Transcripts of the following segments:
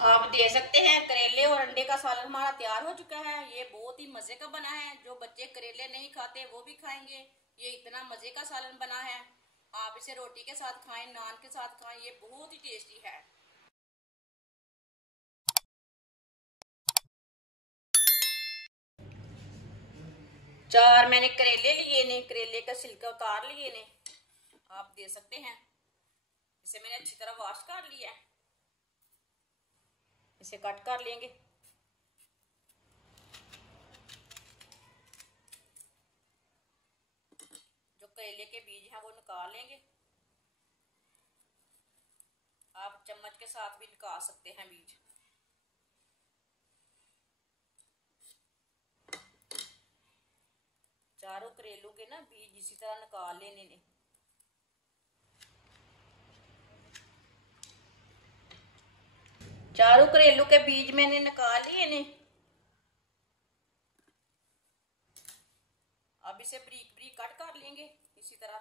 आप दे सकते हैं करेले और अंडे का सालन हमारा तैयार हो चुका है। ये बहुत ही मजे का बना है। जो बच्चे करेले नहीं खाते वो भी खाएंगे। ये इतना मजे का सालन बना है। आप इसे रोटी के साथ खाएं, नान के साथ खाएं, ये बहुत ही टेस्टी है। चार मैंने करेले लिए ने, करेले का छिलका उतार लिए ने। आप दे सकते हैं। इसे मैंने अच्छी तरह वॉश कर लिया है। इसे कट कर लेंगे। जो करेले के बीज हैं वो निकाल लेंगे। आप चम्मच के साथ भी निकाल सकते हैं बीज। चारों करेलों के ना बीज इसी तरह निकाल लेने ने। चारों करेलों के बीज मैंने निकाल लिए ने। अब इसे बारीक बारीक कट कर लेंगे इसी तरह।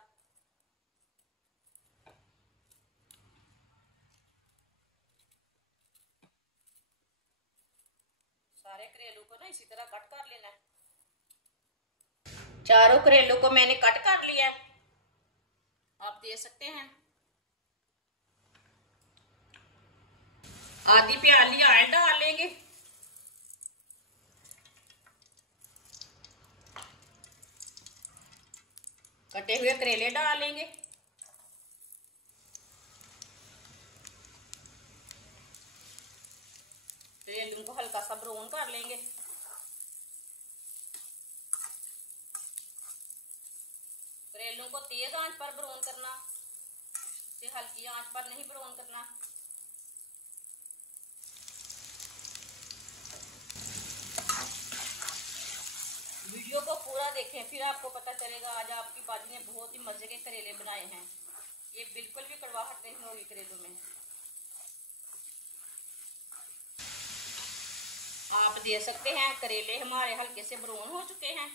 सारे करेलों को ना इसी तरह कट कर लेना है। चारों करेलों को मैंने कट कर लिया है। आप दे सकते हैं। आधी प्याली ऑयल डाल लेंगे। कटे हुए करेले डाल लेंगे। करेलों को हल्का सा ब्राउन कर लेंगे। करेलों को तेज आंच पर ब्राउन करना, इसे हल्की आंच पर नहीं ब्राउन करना। वीडियो को पूरा देखें, फिर आपको पता चलेगा। आज आपकी बाजी ने बहुत ही मजे के करेले बनाए हैं। ये बिल्कुल भी कड़वाहट नहीं होगी करेलों में। आप दे सकते हैं। करेले हमारे हल्के से ब्राउन हो चुके हैं।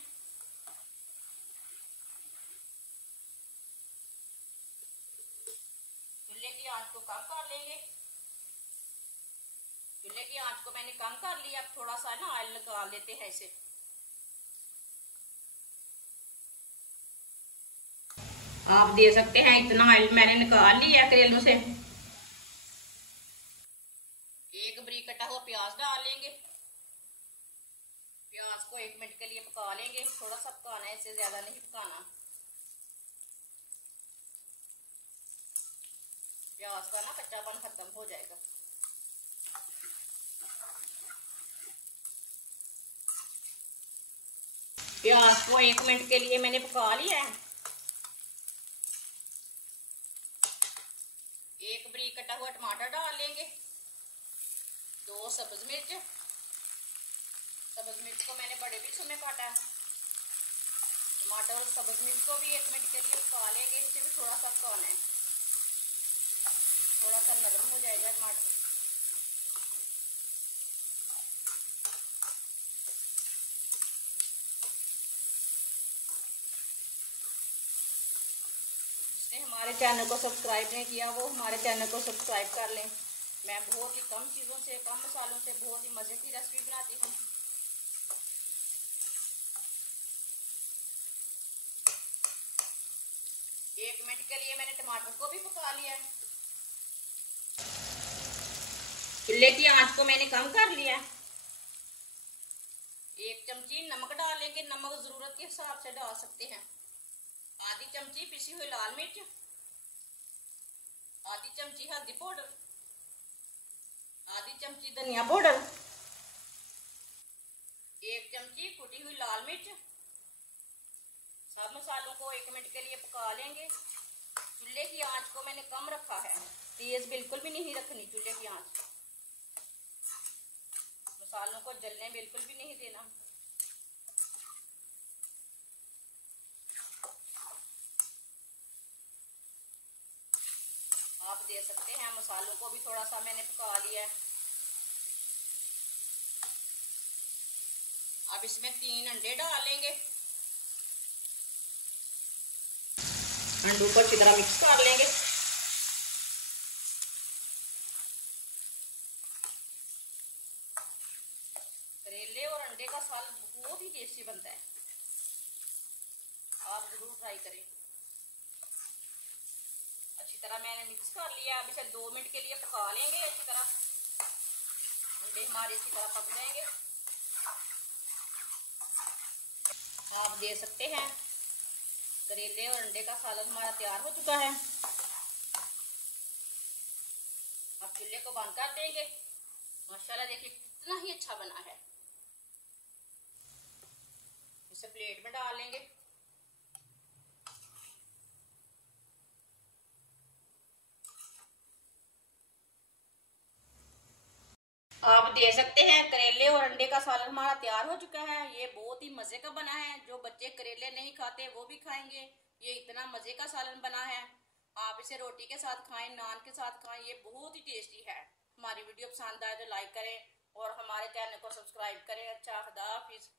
चूल्हे की आंच को कम कर लेंगे। चूल्हे की आंच को मैंने कम कर लिया। अब थोड़ा सा ना ऑयल निकाल लेते हैं इसे। आप दे सकते हैं। इतना ऑयल मैंने निकाल लिया करेलों से। एक बारीक कटा हुआ प्याज डाल लेंगे। प्याज को 1 मिनट के लिए पका लेंगे। थोड़ा सा पकाना है, इससे ज्यादा नहीं पकाना। प्याज का ना कच्चापन खत्म हो जाएगा। प्याज को 1 मिनट के लिए मैंने पका लिया है। एक बारीक कटा हुआ टमाटर डाल लेंगे। 2 सब्ज मिर्च। सब्ज मिर्च को मैंने बड़े पीसों में काटा है। टमाटर और सब्ज मिर्च को भी 1 मिनट के लिए पका लेंगे। इसे भी थोड़ा सा पकाना है। थोड़ा सा नरम हो जाएगा टमाटर। जिसने हमारे चैनल को सब्सक्राइब नहीं किया वो हमारे चैनल को सब्सक्राइब कर लें। मैं बहुत ही कम चीज़ों से, कम मसालों से बहुत ही मज़े की रेसिपी बनाती हूँ। एक मिनट के लिए मैंने टमाटर को भी पका लिया। चूल्हे की आंच को मैंने कम कर लिया। 1 चमची नमक डाल लेंगे। नमक जरूरत के हिसाब से डाल सकते हैं। आधी चमची पिसी हुई लाल मिर्च। आधी चमची हल्दी पाउडर। आधी चमची धनिया पाउडर। 1 चमची कुटी हुई लाल मिर्च। सब मसालों को 1 मिनट के लिए पका लेंगे। चूल्हे की आंच को मैंने कम रखा है। तेज बिल्कुल भी नहीं रखनी चूल्हे की आंच। मसालों को जलने बिल्कुल भी नहीं देना। आप दे सकते हैं। मसालों को भी थोड़ा सा मैंने पका लिया है। अब इसमें 3 अंडे डाल लेंगे। अंडों को अच्छी तरह मिक्स कर लेंगे। अंडे का सालन बहुत ही टेस्टी बनता है, आप जरूर ट्राई करें। अच्छी तरह मैंने मिक्स कर लिया। अब इसे 2 मिनट के लिए पका लेंगे अच्छी तरह। अंडे हमारे अच्छी तरह पक जाएंगे। आप देख सकते हैं करेले और अंडे का सालन हमारा तैयार हो चुका है। अब चूल्हे को बंद कर देंगे। माशाल्लाह देखिए कितना ही अच्छा बना है। इसे प्लेट में डाल लेंगे। आप देख सकते हैं करेले और अंडे का सालन हमारा तैयार हो चुका है। ये बहुत ही मजे का बना है। जो बच्चे करेले नहीं खाते वो भी खाएंगे। ये इतना मजे का सालन बना है। आप इसे रोटी के साथ खाएं, नान के साथ खाएं, ये बहुत ही टेस्टी है। हमारी वीडियो पसंद आए तो लाइक करें और हमारे चैनल को सब्सक्राइब करें। अच्छा, खुदा हाफिज।